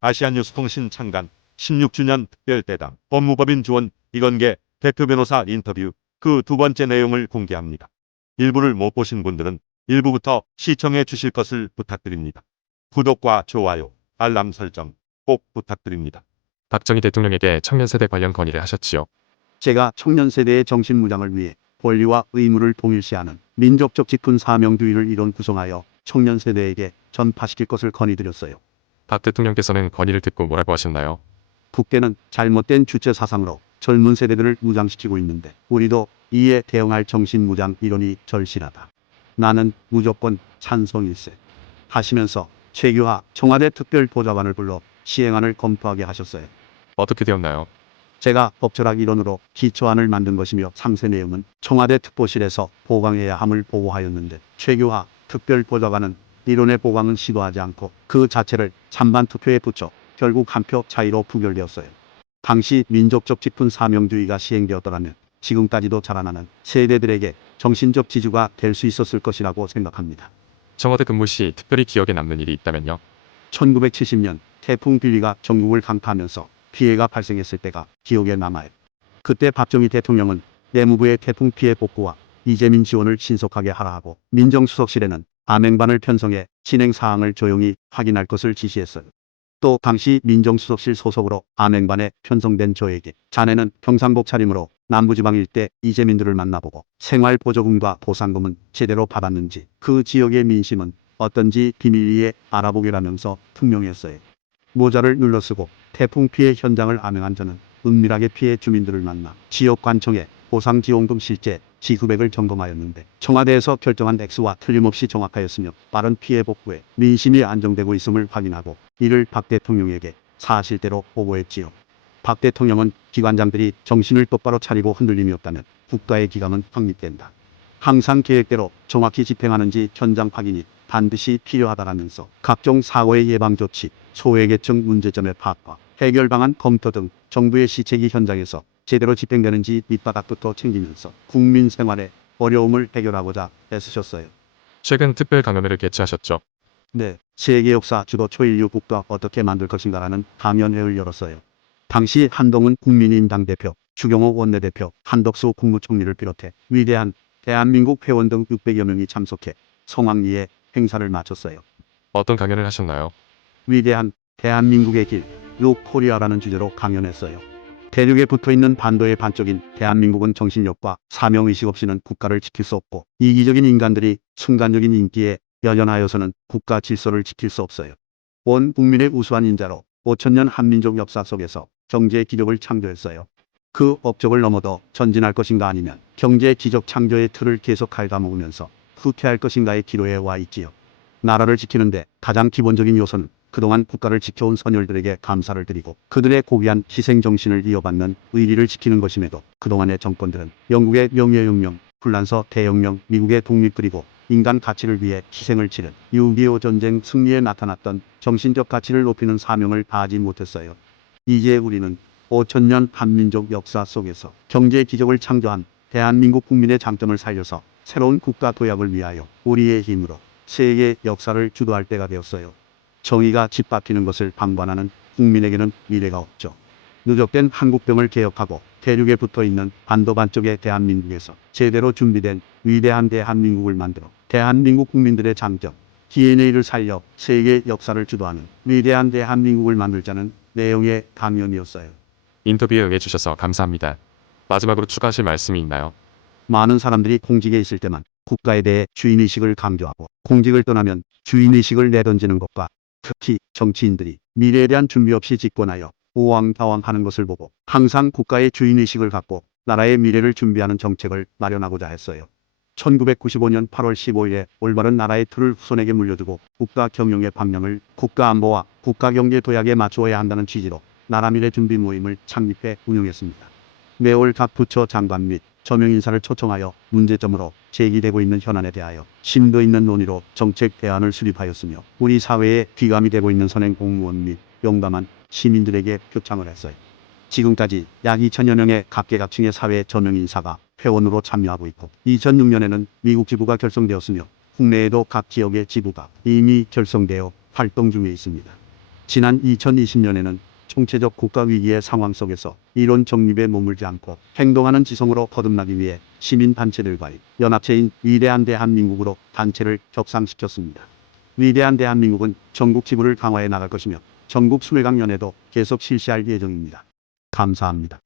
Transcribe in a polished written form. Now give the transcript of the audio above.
아시아뉴스통신 창간 16주년 특별대담 법무법인 조원 이건계 대표 변호사 인터뷰 그 두 번째 내용을 공개합니다. 일부를 못 보신 분들은 일부부터 시청해 주실 것을 부탁드립니다. 구독과 좋아요, 알람 설정 꼭 부탁드립니다. 박정희 대통령에게 청년세대 관련 건의를 하셨지요. 제가 청년 세대의 정신무장을 위해 권리와 의무를 동일시하는 민족적 짚은 사명주의를 이론 구성하여 청년 세대에게 전파시킬 것을 건의드렸어요. 박 대통령께서는 건의를 듣고 뭐라고 하셨나요? 국대는 잘못된 주체 사상으로 젊은 세대들을 무장시키고 있는데 우리도 이에 대응할 정신무장 이론이 절실하다. 나는 무조건 찬성일세. 하시면서 최규하 청와대 특별보좌관을 불러 시행안을 검토하게 하셨어요. 어떻게 되었나요? 제가 법철학 이론으로 기초안을 만든 것이며 상세 내용은 청와대 특보실에서 보강해야 함을 보고하였는데 최규하 특별보좌관은 이론의 보강은 시도하지 않고 그 자체를 찬반 투표에 붙여 결국 한 표 차이로 부결되었어요. 당시 민족적 짚은 사명주의가 시행되었더라면 지금까지도 자라나는 세대들에게 정신적 지주가 될 수 있었을 것이라고 생각합니다. 청와대 근무 시 특별히 기억에 남는 일이 있다면요? 1970년 태풍 빌리가 전국을 강타하면서 피해가 발생했을 때가 기억에 남아요. 그때 박정희 대통령은 내무부의 태풍 피해 복구와 이재민 지원을 신속하게 하라 하고 민정수석실에는 암행반을 편성해 진행 사항을 조용히 확인할 것을 지시했어요. 또 당시 민정수석실 소속으로 암행반에 편성된 저에게 자네는 경상복 차림으로 남부지방 일대 이재민들을 만나보고 생활보조금과 보상금은 제대로 받았는지 그 지역의 민심은 어떤지 비밀리에 알아보게라면서 특명했어요. 모자를 눌러쓰고 태풍 피해 현장을 암행한 저는 은밀하게 피해 주민들을 만나 지역관청에 보상지원금 실제 지급액을 점검하였는데 청와대에서 결정한 액수와 틀림없이 정확하였으며 빠른 피해 복구에 민심이 안정되고 있음을 확인하고 이를 박 대통령에게 사실대로 보고했지요. 박 대통령은 기관장들이 정신을 똑바로 차리고 흔들림이 없다면 국가의 기강은 확립된다. 항상 계획대로 정확히 집행하는지 현장 확인이 반드시 필요하다라면서 각종 사고의 예방 조치, 소외계층 문제점의 파악과 해결 방안 검토 등 정부의 시책이 현장에서 제대로 집행되는지 밑바닥부터 챙기면서 국민 생활의 어려움을 해결하고자 애쓰셨어요. 최근 특별 강연회를 개최하셨죠. 네, 세계 역사 주도 초인류 국가 어떻게 만들 것인가라는 강연회를 열었어요. 당시 한동훈 국민의힘당 대표, 주경호 원내대표, 한덕수 국무총리를 비롯해 위대한 대한민국 회원 등 600여 명이 참석해 성황리에 행사를 마쳤어요. 어떤 강연을 하셨나요? 위대한 대한민국의 길, 루코리아라는 주제로 강연했어요. 대륙에 붙어있는 반도의 반쪽인 대한민국은 정신력과 사명의식 없이는 국가를 지킬 수 없고 이기적인 인간들이 순간적인 인기에 연연하여서는 국가 질서를 지킬 수 없어요. 온 국민의 우수한 인자로 5천년 한민족 역사 속에서 경제 기적을 창조했어요. 그 업적을 넘어도 전진할 것인가 아니면 경제 기적 창조의 틀을 계속 갉아먹으면서 후퇴할 것인가의 기로에 와 있지요. 나라를 지키는데 가장 기본적인 요소는 그동안 국가를 지켜온 선열들에게 감사를 드리고 그들의 고귀한 희생정신을 이어받는 의리를 지키는 것임에도 그동안의 정권들은 영국의 명예혁명, 불란서 대혁명, 미국의 독립 그리고 인간 가치를 위해 희생을 치른 6.25 전쟁 승리에 나타났던 정신적 가치를 높이는 사명을 다하지 못했어요. 이제 우리는 5천년 한민족 역사 속에서 경제 기적을 창조한 대한민국 국민의 장점을 살려서 새로운 국가 도약을 위하여 우리의 힘으로 세계 역사를 주도할 때가 되었어요. 정의가 짓밟히는 것을 방관하는 국민에게는 미래가 없죠. 누적된 한국병을 개혁하고 대륙에 붙어있는 반도 반쪽의 대한민국에서 제대로 준비된 위대한 대한민국을 만들어 대한민국 국민들의 장점, DNA를 살려 세계 역사를 주도하는 위대한 대한민국을 만들자는 내용의 강연이었어요. 인터뷰에 응해주셔서 감사합니다. 마지막으로 추가하실 말씀이 있나요? 많은 사람들이 공직에 있을 때만 국가에 대해 주인의식을 강조하고 공직을 떠나면 주인의식을 내던지는 것과 특히 정치인들이 미래에 대한 준비 없이 집권하여 우왕좌왕하는 것을 보고 항상 국가의 주인의식을 갖고 나라의 미래를 준비하는 정책을 마련하고자 했어요. 1995년 8월 15일에 올바른 나라의 틀을 후손에게 물려주고 국가 경영의 방향을 국가 안보와 국가 경제 도약에 맞추어야 한다는 취지로 나라 미래 준비 모임을 창립해 운영했습니다. 매월 각 부처 장관 및 저명 인사를 초청하여 문제점으로 제기되고 있는 현안에 대하여 심도 있는 논의로 정책 대안을 수립하였으며 우리 사회에 귀감이 되고 있는 선행 공무원 및 용감한 시민들에게 표창을 했어요. 지금까지 약 2천여 명의 각계각층의 사회 저명 인사가 회원으로 참여하고 있고 2006년에는 미국 지부가 결성되었으며 국내에도 각 지역의 지부가 이미 결성되어 활동 중에 있습니다. 지난 2020년에는 총체적 국가 위기의 상황 속에서 이론 정립에 머물지 않고 행동하는 지성으로 거듭나기 위해 시민단체들과의 연합체인 위대한 대한민국으로 단체를 격상시켰습니다. 위대한 대한민국은 전국 지부를 강화해 나갈 것이며 전국 수레강연회도 계속 실시할 예정입니다. 감사합니다.